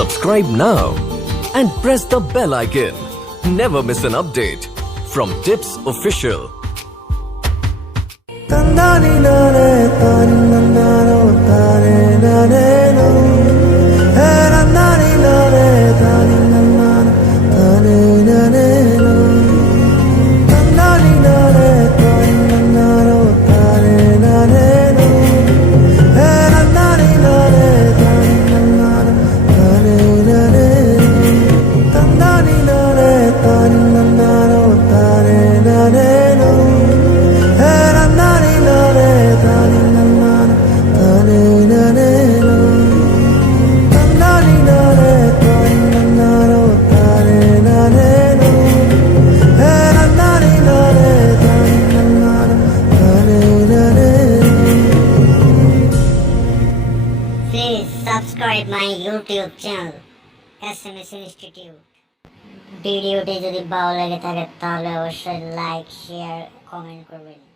Subscribe now and press the bell icon. Never miss an update from Tips Official. Please subscribe my YouTube channel S.M.S Institute. ভিডিওটি যদি ভালো লেগে থাকে তাহলে অবশ্যই লাইক শেয়ার কমেন্ট করবেন।